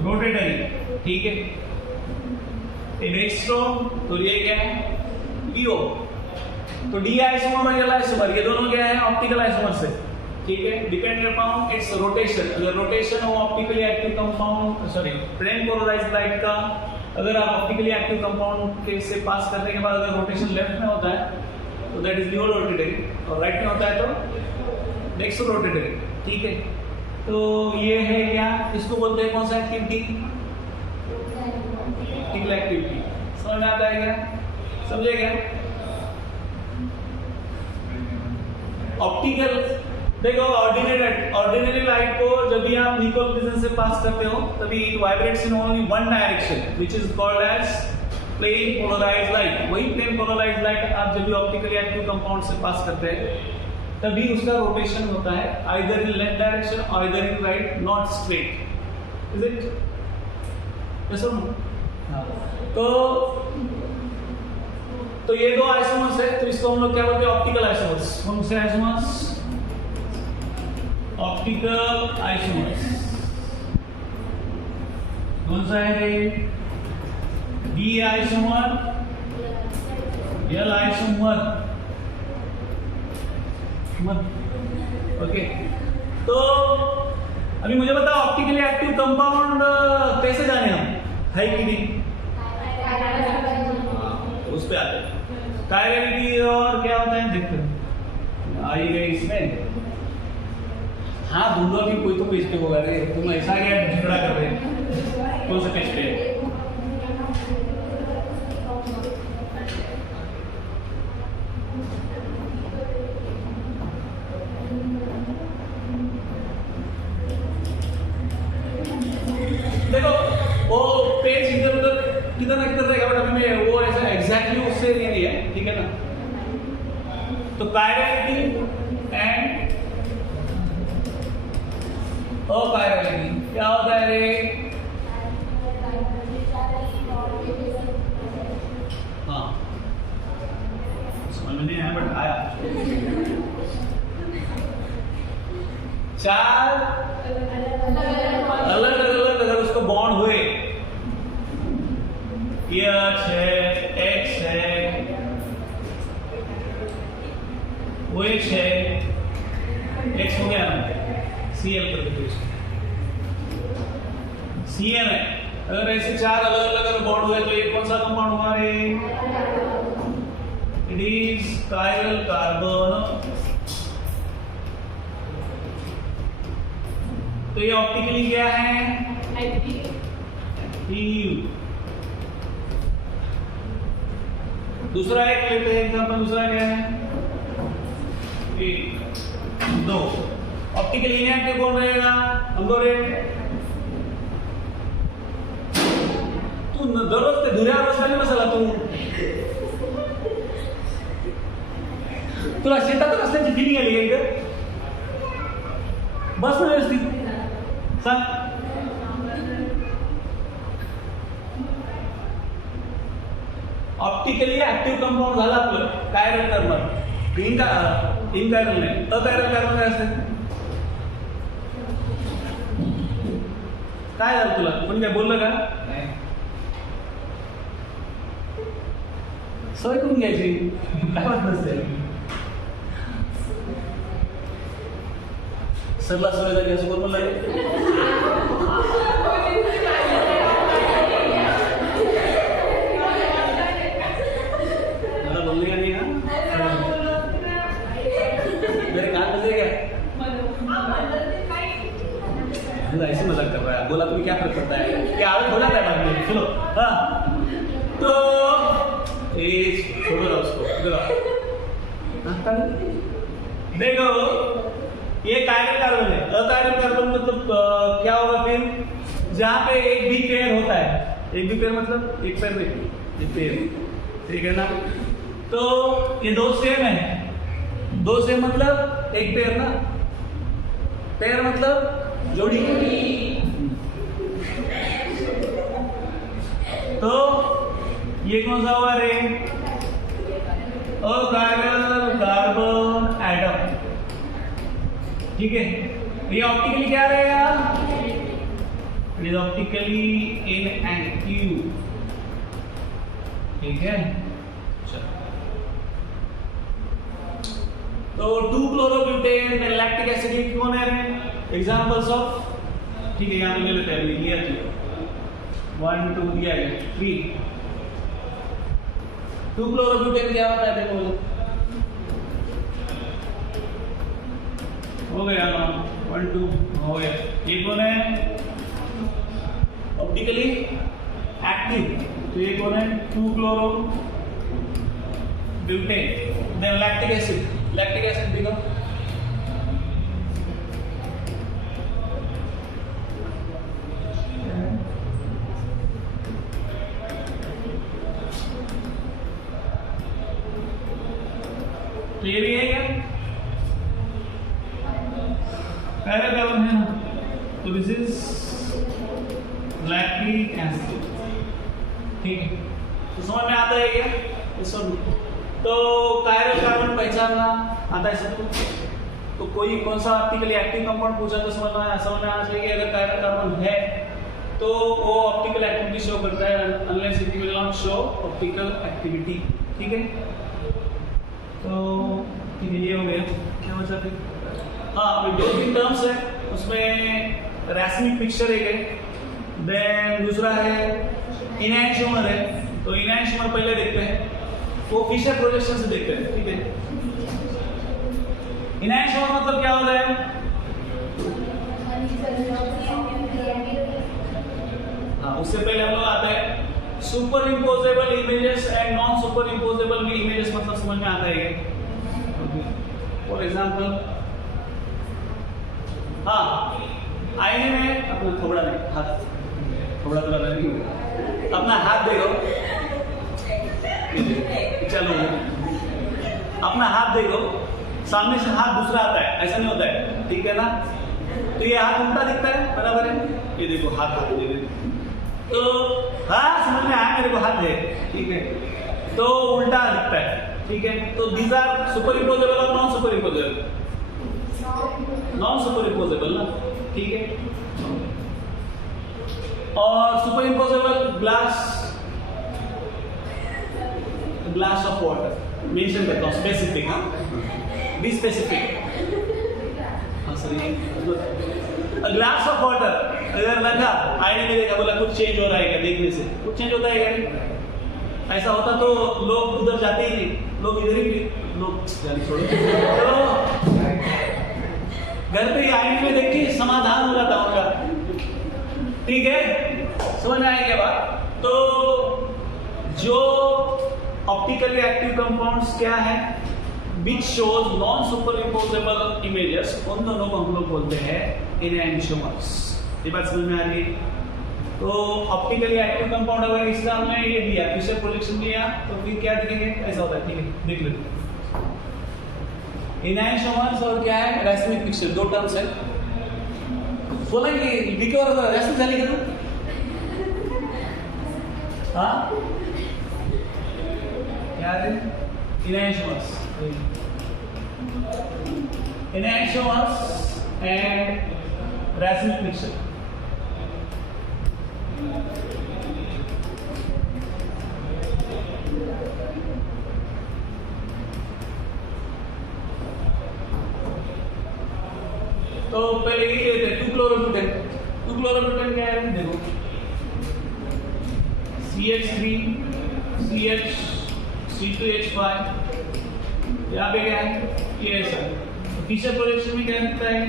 रोटेटरी, ठीक है। डेक्स्ट्रो, तो ये क्या है? लियो। तो डी आइसोमर और एल आइसोमर, ये दोनों क्या है? ऑप्टिकल आइसोमर से, ठीक है। डिपेंड अपॉन इट्स रोटेशन, अगर रोटेशन हो optically active compound, sorry plane polarised light का, अगर आप ऑप्टिकली एक्टिव कंपाउंड के से पास करने के बाद अगर रोटेशन लेफ्ट में होता है तो दैट इज लीवर रोटेटरी, और राइट में होता है तो डेक्स्ट्रो रोटेटरी। ठीक है, तो ये है क्या, इसको बोलते हैं कौन सा एक्टिविटी, ऑप्टिकल एक्टिविटी। समझ में आता है क्या, समझे क्या? ऑप्टिकल देखो, ऑर्डिनरी लाइट को जब भी आप निकोल प्रिज्म से पास करते हो तभी it vibrates in only one direction which is called as plane polarised light. वही प्लेन पोलराइज्ड लाइट आप जब भी ऑप्टिकली एक्टिव कंपाउंड से पास करते हैं तभी उसका रोटेशन होता है either in left direction either in right, not straight. Is it yes और नो? तो ये दो आइसोमर्स है, तो इसको हम लोग क्या बोलते हैं, ऑप्टिकल आइसोमर्स। कौन से आइसोमर्स? Optical isomers. कौन सा है रे? D isomer, L isomer, okay. तो अभी मुझे बताओ ऑप्टिकली एक्टिव कंपाउंड कैसे जाने हम, है कि नहीं? उस पे आते हैं कायरलिटी, और क्या होता है देखते आई गए इसमें। हाँ दूंगा भी, कोई तो पेज पे होगा रे, तुम ऐसा क्या झगड़ा कर रहे हैं? कौन सा पेज पे? देखो वो पेज इधर उधर किधर ना किधर रहेगा, बट अभी मैं वो ऐसा एग्जैक्टली उससे नहीं है, ठीक है ना? तो कायरलिटी एंड अकायरलिटी क्या होता है रे? हाँ समझ में नहीं आया बट आया। चार अलग अलग अगर उसको बॉन्ड हुए, H है, X है, OH है, X हो गया ना, Cl कर देते इसको, Cn है। अगर ऐसे चार अलग अलग अगर बॉन्ड हुए तो ये कौन सा कंपाउंड हुआ रे? It is chiral carbon. तो ये ऑप्टिकली क्या है? एक्टिव। दूसरा एक लेते हैं एग्जांपल, दूसरा क्या है? एक दो। ऑप्टिकली इनएक्टिव कौन रहेगा? हम लोग तू दररोज ते धुऱ्या बसला बसायला तुला शेतात असल्याची फिलिंग आली का? बस ना व्यवस्थित सांग। ऑप्टिकली ऍक्टिव्ह कंपाऊंड झाला आपलं कायरल कार्बन, इनकायरल नाही, अकायरल कार्बन काय असते? काय झालं तुला? कोणी काय बोललं का? सवय करून घ्यायची, काय वाटत नसते. सरला सवय झाली असं कोण बोलला? ऐसे मजाक कर रहा है, बोला तुम्हें क्या फर्क पड़ता है? क्या आदत हो जाता है बाद में? चलो हाँ, तो छोड़ो ना उसको, देखो ये कायरल कार्बन है। अकायरल कार्बन मतलब क्या होगा फिर? जहाँ पे एक भी पेयर होता है, एक भी पेयर मतलब एक पेयर में एक पेयर, ठीक है ना? तो ये दो सेम है, दो सेम मतलब एक पेयर ना, पेयर मतलब जोड़ी। तो ये कौन सा हुआ रे? अकायरल कार्बन एटम, ठीक है? ये ऑप्टिकली क्या रहेगा? इट इज ऑप्टिकली इनएक्टिव, ठीक है? तो 2-chlorobutain लैक्टिक एसिड कौन है रे? एग्जांपल्स ऑफ, ठीक है यहाँ पे ले लेते हैं, लिख लिया 1 2 दिया गया 3। 2-chlorobutain क्या होता है देखो, हो गया ना, 1 2 हो गया। ये कौन है? ऑप्टिकली एक्टिव, तो ये कौन है? 2-chloro butane. Then lactic acid देखो, तो ये भी है क्या? पहला कार्बन है ना, तो दिस इज लैक्टिक एसिड, ठीक है। तो समझ में आता है क्या? तो कायरल कार्बन पहचानना आता है सबको। तो कोई कौन सा ऑप्टिकली एक्टिव कंपाउंड पूछा तो समझ में आना चाहिए कि अगर कायरल कार्बन है तो वो ऑप्टिकल एक्टिविटी शो करता है, unless it will not show optical activity, ठीक है। तो ठीक है, ये हो गया। क्या बचा फिर? हाँ, जो भी टर्म्स है उसमें रैस्मिक पिक्चर एक है, देन दूसरा है इनैंशियोमर है। तो इनैंशियोमर पहले देखते हैं, वो फिशर प्रोजेक्शन से देखते हैं, ठीक है। इनैंशियोमर मतलब क्या होता है? हाँ, उससे पहले हम लोग आते हैं super imposable images and non super imposable images, मतलब समझ में आता है। फॉर एग्जाम्पल, हाँ, आईने में अपना थोबड़ा नहीं, हाथ थोबड़ा तो लगा नहीं, अपना हाथ देखो, चलो अपना हाथ देखो, सामने से हाथ दूसरा आता है, ऐसा नहीं होता है, ठीक है ना। तो ये हाथ उल्टा दिखता है, बराबर है। ये देखो हाथ देखो, तो हाँ समझ में आया मेरे को, हाथ है, ठीक है। तो उल्टा दिखता है, ठीक है। तो दीज आर सुपर इम्पोजेबल और non super imposable? Non super imposable ना, ठीक है। और super imposable glass of water mention करता हूँ, स्पेसिफिक, हाँ, बी स्पेसिफिक। हाँ सर, ग्लास ऑफ वाटर अगर लगा, आईने में देखा, बोला कुछ चेंज हो रहा है क्या? देखने से कुछ चेंज होता है क्या? ऐसा होता तो लोग उधर जाते ही नहीं, लोग इधर ही, लोग छोड़ो, तो घर पे ही आईने में देख के समाधान हो जाता उनका, ठीक है। समझ में आएगी बात? तो जो ऑप्टिकली एक्टिव कंपाउंड्स क्या है, which shows non superimposable images, उन दोनों को हम लोग बोलते हैं enantiomers। ये बात समझ में आ रही है? तो ऑप्टिकली एक्टिव कंपाउंड अगर इसका हमने ये दिया, फिशर प्रोजेक्शन दिया, तो फिर क्या दिखेंगे? ऐसा होता है, ठीक है, देख लो। enantiomers और क्या है? रैस्मिक पिक्चर, दो टर्म्स है। बोला कि विकी और रैस्मिक झाली का ना? हाँ क्या है? enantiomers and racemic mixture। तो पहले ये लेते हैं 2-chlorobutan। 2-chlorobutan क्या है? देखो, CH3 CH C2H5, यहाँ पे क्या है? ये ऐसा। फिशर प्रोजेक्शन में क्या दिखता है?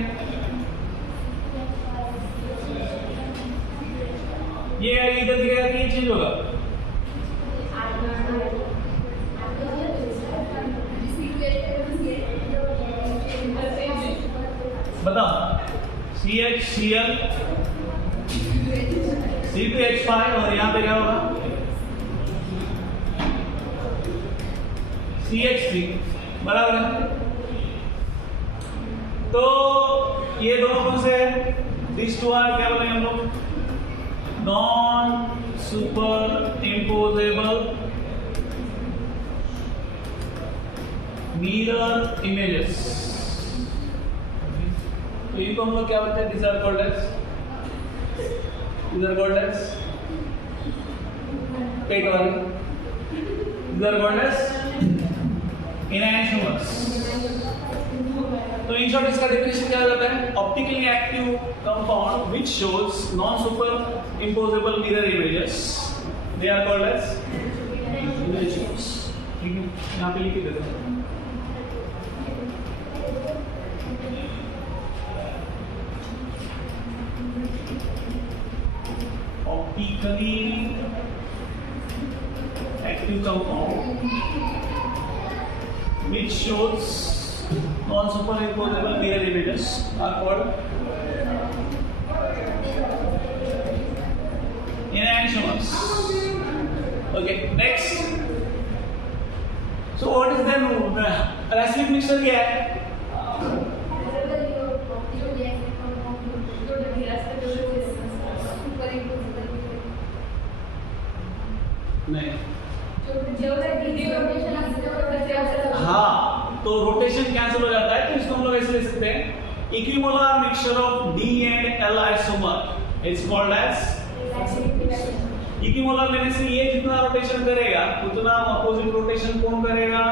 ये इधर दिखेगा कि ये चेंज होगा? बताओ। CHCl C2H5 और यहाँ पे क्या होगा? CH3, बराबर है। तो ये दोनों कौन से हैं? दिस टू आर क्या बोलेंगे हम लोग? Non super imposable mirror images. तो इनको हम लोग क्या बोलते हैं? these are called as पेट वाले, these are called as enantiomers। तो इन शॉर्ट इसका डेफिनेशन क्या हो जाता है? Optically active compound which shows non super imposable mirror images, they are called as enantiomers। ठीक है, यहाँ पे लिख देते हैं। optically active compound which shows non-superimposable mirror images are called enantiomers. Okay, next. So what is then racemic mixture क्या है? नहीं, हाँ, तो रोटेशन कैंसिल हो जाता है, तो इसको हम लोग ऐसे ले सकते हैं, equimolar mixture of D and L isomer it's called as equimolar लेने से ये जितना रोटेशन करेगा उतना अपोजिट रोटेशन कौन करेगा?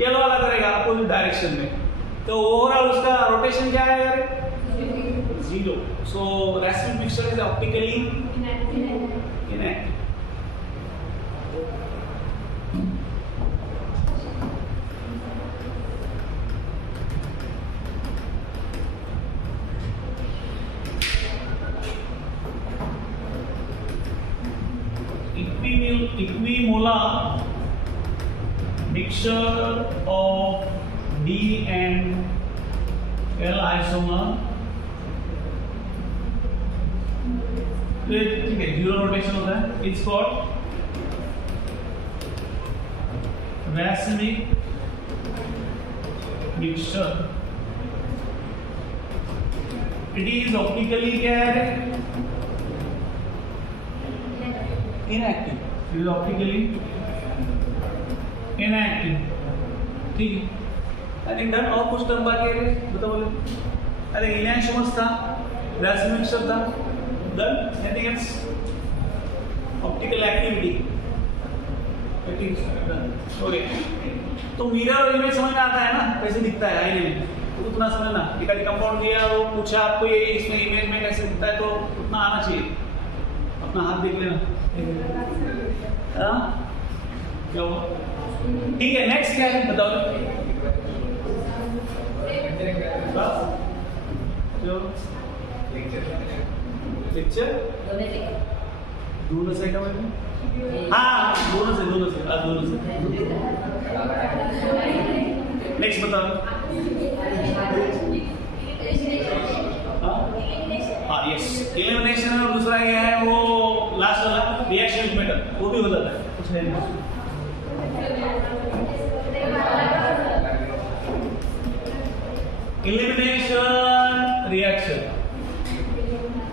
ये वाला करेगा अपोजिट डायरेक्शन में, तो ओवरऑल उसका रोटेशन क्या आएगा? 0. सो racemic mixture is optically inactive. Equimolar mixture of D and L isomer, ठीक है, जीरो रोटेशन होता है, it's called racemic mixture. It is optically क्या है? Inactive. It is optically inactive. ठीक है, I think done. और कुछ टर्म बाकी है, बताओ बोले। अरे enantiomers था, racemic mixture था, done. Anything else? Optical activity. Okay. तो मिरर इमेज समझ में आता है ना, कैसे दिखता है आईने में, तो उतना समझना। एक आधी कंपाउंड दिया, वो पूछा आपको ये इसमें इमेज में कैसे दिखता है, तो उतना आना चाहिए। अपना हाथ देख लेना। हाँ, क्या हुआ? ठीक है, नेक्स्ट क्या है बताओ। लेक्चर दोनों से क्या मतलब? हाँ, दोनों से नेक्स्ट बताओ। हाँ, यस, एलिमिनेशन और दूसरा क्या है वो लास्ट वाला रिएक्शन विद मेटल, वो भी हो जाता है, कुछ है नहीं। एलिमिनेशन रिएक्शन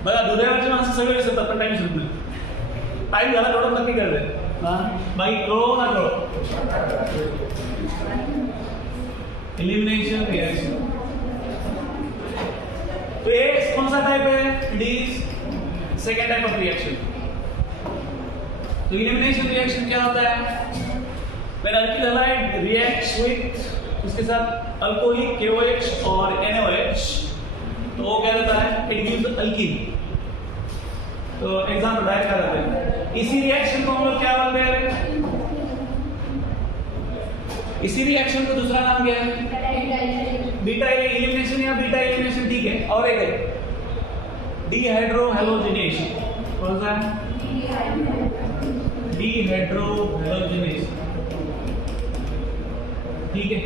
बघा दुर्यावरचे माणसं सगळे विसरतात, पण टाइम विसरत नाही। टाइम झाला थोडं नक्की कर दे। हाँ, भाई करो ना करो। एलिमिनेशन रिएक्शन, तो ये कौन सा टाइप है? It is second type of reaction. तो एलिमिनेशन रिएक्शन क्या होता है? When alkyl halide reacts with उसके साथ अल्कोहलिक KOH और NaOH, तो वो क्या देता है? It gives alkyne. तो एग्जांपल डायरेक्ट कर देते हैं, इसी रिएक्शन को हम लोग क्या बोलते हैं? इसी रिएक्शन को दूसरा नाम क्या है? बीटा एलिमिनेशन या बीटा एलिमिनेशन, ठीक है। और एक है डिहाइड्रोहैलोजिनेशन। कौन सा है? डिहाइड्रोहैलोजिनेशन, ठीक है।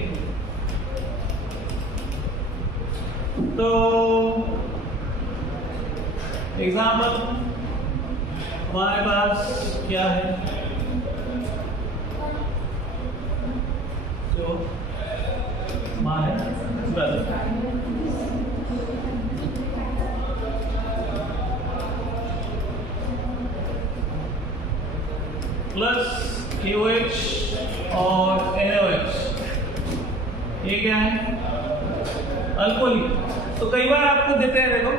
तो एग्जाम्पल हमारे पास क्या है? जो हमारे प्लस KOH और NaOH, ये क्या है? अल्कोहलिक। तो कई बार आपको देते हैं, देखो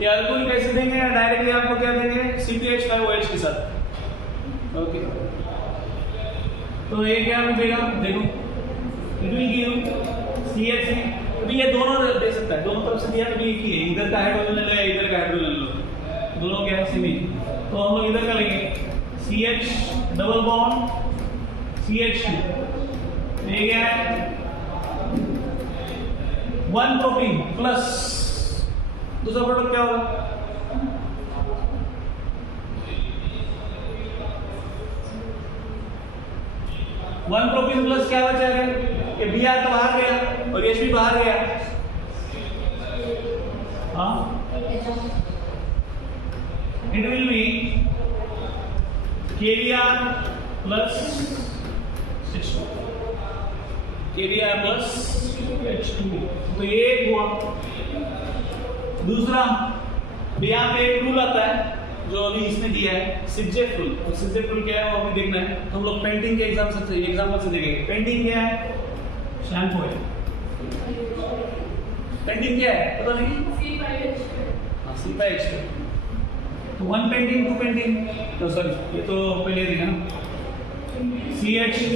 ये अल्कोहल कैसे देंगे, डायरेक्टली आपको क्या देंगे? CTH5OH के साथ। ओके, तो ये क्या मिलेगा? देखो इट विल गिव CH3। अभी ये दोनों दे सकता है, दोनों तरफ से दिया तो भी एक ही है, इधर का हाइड्रोजन ले लो या इधर का हाइड्रोजन ले लो, दोनों क्या है? सेमी। तो हम लोग इधर का लेंगे CH डबल बॉन्ड CH2, ये क्या है? 1 प्रोटीन प्लस दूसरा प्रोडक्ट क्या होगा? 1 प्रोपीन प्लस क्या बचा है कि Br तो बाहर गया और H भी बाहर गया। हाँ, it will be KBr plus H2, KBr plus H2, तो ये एक हुआ। दूसरा यहाँ पे एक रूल आता है जो अभी इसने दिया है, सिग्जेफ रूल। तो सिग्जेफ रूल क्या है वो अभी देखना है। तो हम लोग पेंटिंग के एग्जाम्पल से देखेंगे। पेंटिंग क्या है? शैम्पू है। पेंटिंग क्या है पता नहीं? C5H2। तो 1 पेंटिंग 2 पेंटिंग, तो सॉरी ये तो पहले देखा ना, CH2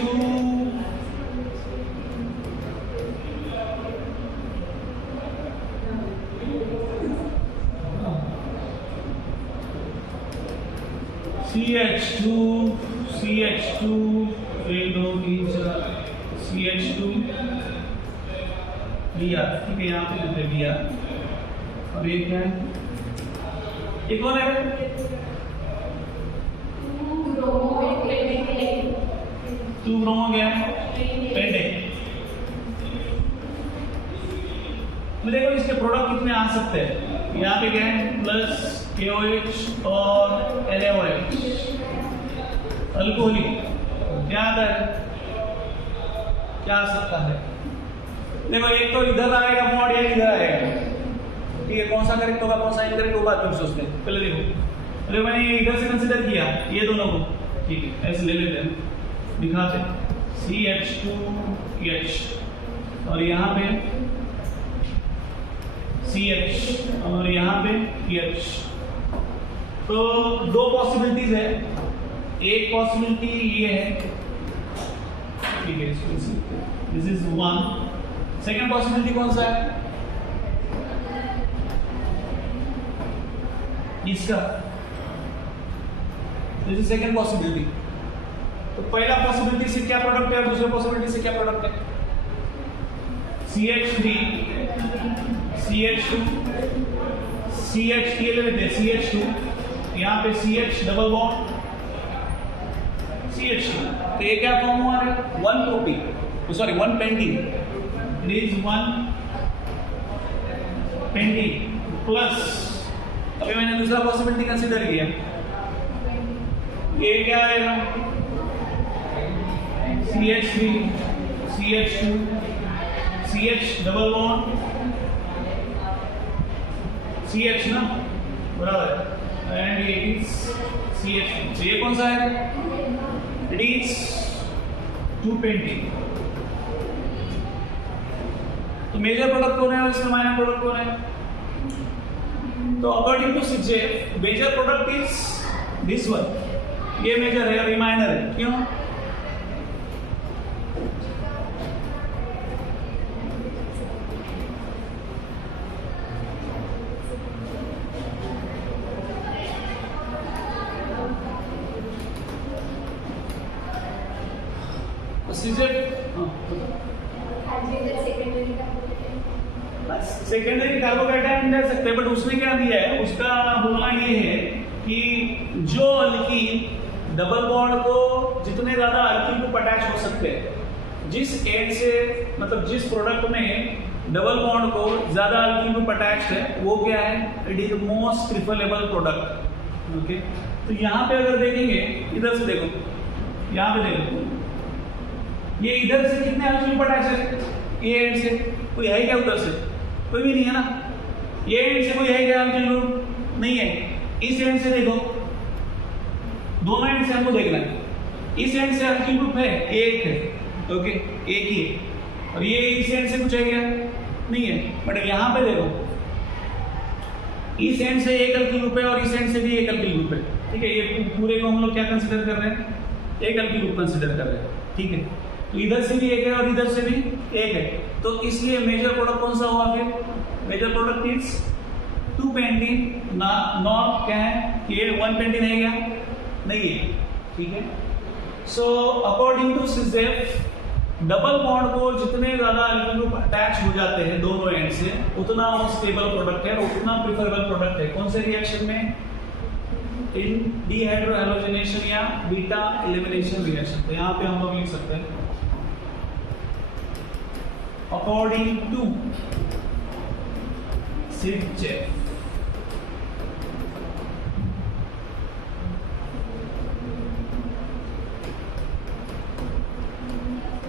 CH2 CH2 1 2 3 4 CH2 Br, ठीक है, यहाँ पे देते हैं Br। और ये क्या है? एक और है 2 ब्रोमो क्या है? पेंटेन। देखो इसके प्रोडक्ट कितने आ सकते हैं। यहाँ पे क्या है? प्लस KOH और LaOH, अल्कोहलिक। क्या आता है? क्या आ सकता है? देखो एक तो इधर आएगा मॉड या इधर आएगा, ठीक है। कौन सा करेक्ट होगा कौन सा इनकरेक्ट होगा तो सोचते हैं। पहले देखो, अरे मैंने इधर से कंसीडर किया ये दोनों को, ठीक है, ऐसे ले लेते हैं, दिखाते हैं। CH2H और यहाँ पे CH और यहाँ पे H। तो दो पॉसिबिलिटीज है। एक पॉसिबिलिटी ये है, ठीक है, दिस इज 1। सेकेंड पॉसिबिलिटी कौन सा है? इसका, दिस इज सेकेंड पॉसिबिलिटी। तो पहला पॉसिबिलिटी से क्या प्रोडक्ट है और दूसरे पॉसिबिलिटी से क्या प्रोडक्ट है? CH3 CH2 CH ये ले लेते हैं, CH2 यहाँ पे CH डबल बॉन्ड CH2। तो ये क्या फॉर्म हुआ है? 1 propene, sorry 1 pentene. It is 1 pentene plus, अभी मैंने दूसरा पॉसिबिलिटी कंसीडर किया, ये क्या आएगा? CH3 CH2 CH double bond CH ना, बराबर, एंड ये इज CH2। तो ये कौन सा है? It is 2 pentene. तो मेजर प्रोडक्ट कौन है और इसका माइनर प्रोडक्ट कौन है? तो according to Saytzeff major product is this one. ये मेजर है और ये माइनर है। क्यों? सेकेंडरी कार्बोकैटायन दे सकते हैं, बट उसने क्या दिया है, उसका बोलना ये है कि जो अल्कीन डबल बॉन्ड को जितने ज्यादा अल्कीन को अटैच हो सकते हैं, जिस एंड से मतलब जिस प्रोडक्ट में डबल बॉन्ड को ज्यादा अल्कीन को अटैच्ड है वो क्या है? It is most preferable product. Okay, तो यहाँ पे अगर देखेंगे, इधर से देखो, यहाँ पे देखो, ये इधर से कितने अल्कीन को अटैच है? ये एंड से कोई है क्या? उधर से कोई भी नहीं है ना। ये एंड से कोई है क्या अल्कीन ग्रुप? नहीं है। इस एंड से देखो, दोनों एंड से हमको देखना है। इस एंड से अल्कीन ग्रुप है, एक है, ओके, एक ही है। और ये इस एंड से कुछ है क्या? नहीं है। बट यहाँ पे देखो, इस एंड से एक अल्कीन ग्रुप है और इस एंड से भी एक अल्कीन ग्रुप है, ठीक है। ये पूरे को हम लोग क्या कंसीडर कर रहे हैं? एक अल्कीन ग्रुप कंसीडर कर रहे हैं, ठीक है। तो इधर से भी एक है और इधर से भी एक है, तो इसलिए मेजर प्रोडक्ट कौन सा हुआ? फिर major product is 2 pentene, not क्या है? ये 1 पेंटीन है क्या? नहीं है, ठीक है। So according to Saytzeff double bond को जितने ज्यादा अल्कीन ग्रुप अटैच हो जाते हैं दोनों एंड से, उतना वो स्टेबल प्रोडक्ट है, उतना प्रिफरेबल प्रोडक्ट है। कौन से रिएक्शन में? इन डिहाइड्रोहैलोजिनेशन या बीटा एलिमिनेशन रिएक्शन। तो यहाँ पे हम लोग लिख सकते हैं according to Sitchev.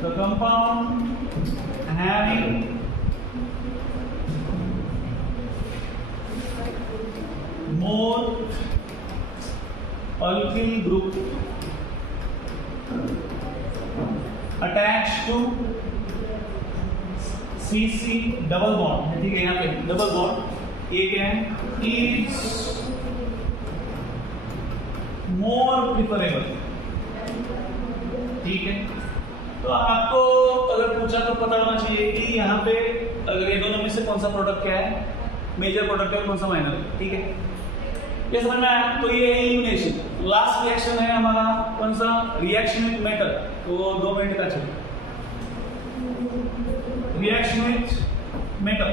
The compound having more alkyl group attached to CC double bond, ठीक है, यहाँ पे डबल बॉन्ड एक है, is more preferable, ठीक है। तो आपको अगर पूछा तो पता होना चाहिए कि यहाँ पे अगर ये दोनों में से कौन सा प्रोडक्ट क्या है, मेजर प्रोडक्ट है, कौन सा माइनर है, ठीक है। ये समझ में आया? तो ये एलिमिनेशन। लास्ट रिएक्शन है हमारा कौन सा, रिएक्शन विद मेटल, तो वो 2 मिनट का चलेगा। Reaction with metal,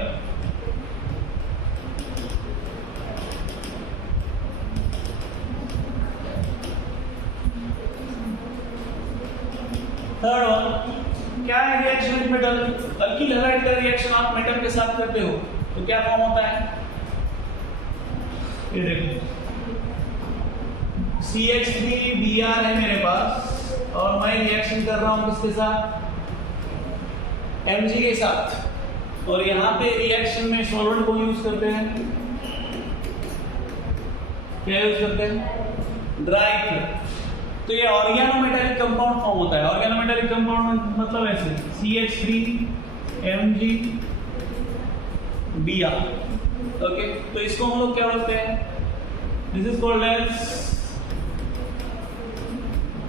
third one क्या है, reaction with metal. Alkyl halide का रिएक्शन आप मेटल के साथ करते हो तो क्या फॉर्म होता है, ये देखो CH3Br है मेरे पास और मैं रिएक्शन कर रहा हूं किसके साथ, Mg के साथ, और यहाँ पे रिएक्शन में सॉल्वेंट को यूज करते हैं, क्या यूज करते हैं, ड्राई क्लर। तो ये ऑर्गेनोमेटालिक कंपाउंड फॉर्म होता है। ऑर्गेनोमेटालिक कंपाउंड मतलब ऐसे CH3Mg ओके। तो इसको हम लोग क्या बोलते हैं, this is called as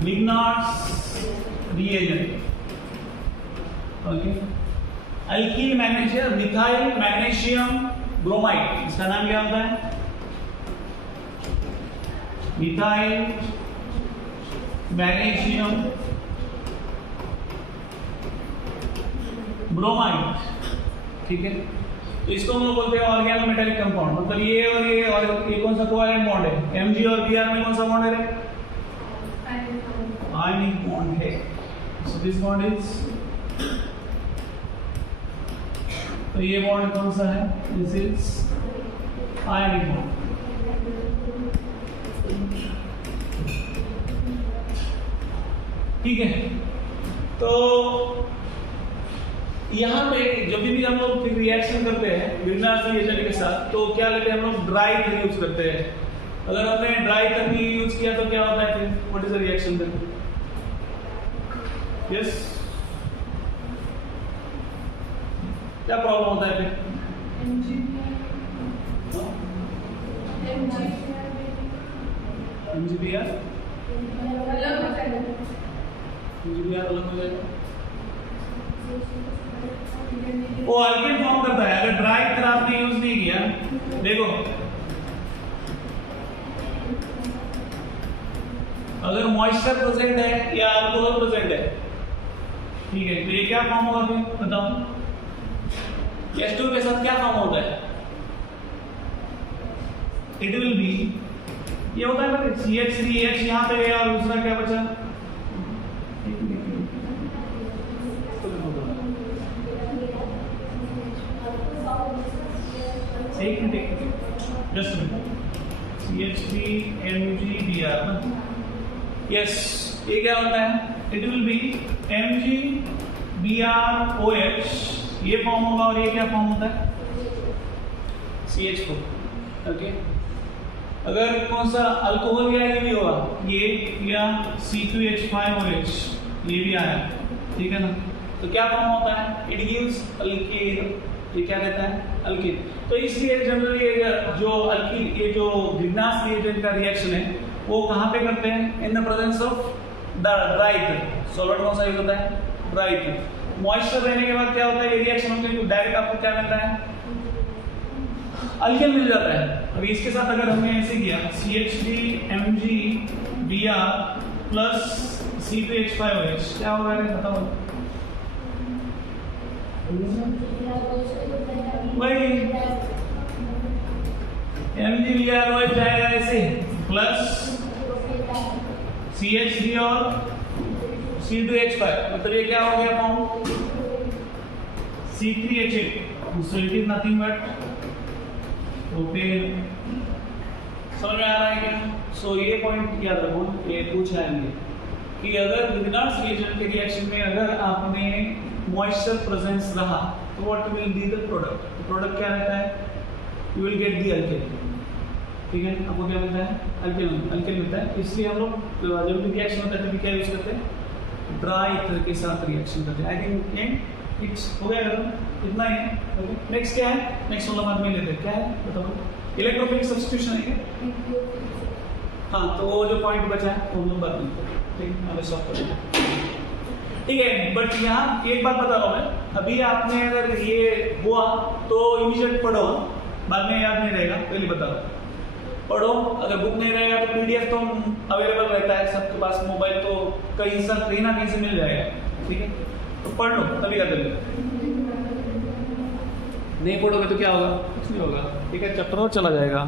Grignard's reagent, okay. Alkyl magnesium, methyl magnesium bromide, इसका नाम क्या होता है, मिथाइल मैग्नीशियम ब्रोमाइड, ठीक है। तो इसको हम लोग बोलते हैं ऑर्गेनोमेटालिक कंपाउंड। मतलब ये और ये कौन सा कोवैलेंट बॉन्ड है, Mg और Br में कौन सा बॉन्ड है, आयनिक बॉन्ड है। सो दिस बॉन्ड इज, तो ये बॉन्ड कौन सा है, दिस इज आयनिक बॉन्ड। ठीक है। तो यहाँ पे जब भी हम लोग रिएक्शन करते हैं ग्रीनहाउस रिएजेंट के साथ, तो क्या लेते हैं हम लोग, ड्राई थर यूज करते हैं। अगर हमने ड्राई थर भी यूज किया तो क्या होता है फिर, what is the reaction then, yes, क्या प्रॉब्लम होता है फिर, MgBr अलग हो जाएगा, वो अल्केन फॉर्म करता है। अगर ड्राई थर आपने यूज नहीं किया, देखो अगर मॉइस्चर प्रेजेंट है या अल्कोहल प्रेजेंट है, ठीक है, तो ये क्या फॉर्म होगा फिर बताओ, H2 के साथ क्या फॉर्म होता है, इट विल बी, ये होता है ना CH3H यहाँ पे गया और दूसरा क्या बचा, एक मिनट जस्ट CH3MgBr ना, यस, ये क्या होता है, इट विल बी MgBrOH, ये फॉर्म होगा और ये क्या फॉर्म होता है, CH4, ओके। अगर कौन सा अल्कोहल या ये भी होगा, ये या C2H5OH, ये भी आया, ठीक है ना, तो क्या फॉर्म होता है, इट गिव्स अल्केन, ये क्या रहता है, अल्कीन। तो इसलिए जनरली जो अल्कीन, ये जो ग्रीनहाउस रिएजेंट का रिएक्शन है वो कहाँ पे करते हैं, in the presence of dry थर। सॉल्वेंट कौन सा यूज होता है, ड्राई थर। मॉइस्चर रहने के बाद क्या होता है, ये रिएक्शन होती है तो डायरेक्ट आपको क्या मिलता है, अल्केन मिल जाता है। अभी इसके साथ अगर हमने ऐसे किया CH3MgBr प्लस C2H5OH, क्या होगा बताओ, वही MgBrOH जाएगा ऐसे, प्लस CH3 और C2H5, मतलब ये क्या हो गया form, C3H8, so it is nothing but, तो फिर समझ में आ रहा है क्या? सो ये पॉइंट याद रखो, ये पूछा है हमने कि अगर लिग्नार्ड्स रिएजेंट के रिएक्शन में अगर आपने मॉइस्चर प्रेजेंस रहा तो what will be the product? तो प्रोडक्ट क्या रहता है? You will get the alkane, ठीक है? आपको क्या मिलता है? अल्केन मिलता है। इसलिए हम लोग जब भी रिएक्शन होता है तभी क्या यूज करते हैं? ड्राई ईथर के साथ रिएक्शन करते हैं। आई थिंक इट्स हो गया खत्म, इतना ही है। ओके, नेक्स्ट क्या है? नेक्स्ट वाला बात में लेते हैं, क्या है बताओ? इलेक्ट्रोफिलिक सब्स्टिट्यूशन है क्या? हाँ, तो वो जो पॉइंट बचा है वो हम लोग बात करते हैं, ठीक है? हमें सॉल्व कर देंगे, ठीक है? बट यहाँ एक बात बता रहा हूँ मैं, अभी आपने अगर ये हुआ तो इमीडिएट पढ़ो, बाद में याद नहीं रहेगा, पहले बता रहा हूँ। पढ़ो, अगर बुक नहीं रहेगा तो पीडीएफ तो अवेलेबल रहता है सबके पास, मोबाइल तो कहीं ना कहीं से मिल जाएगा, ठीक है? तो पढ़ लो तभी कर देंगे, नहीं पढ़ोगे तो क्या होगा? कुछ नहीं होगा, ठीक है? चैप्टर और चला जाएगा।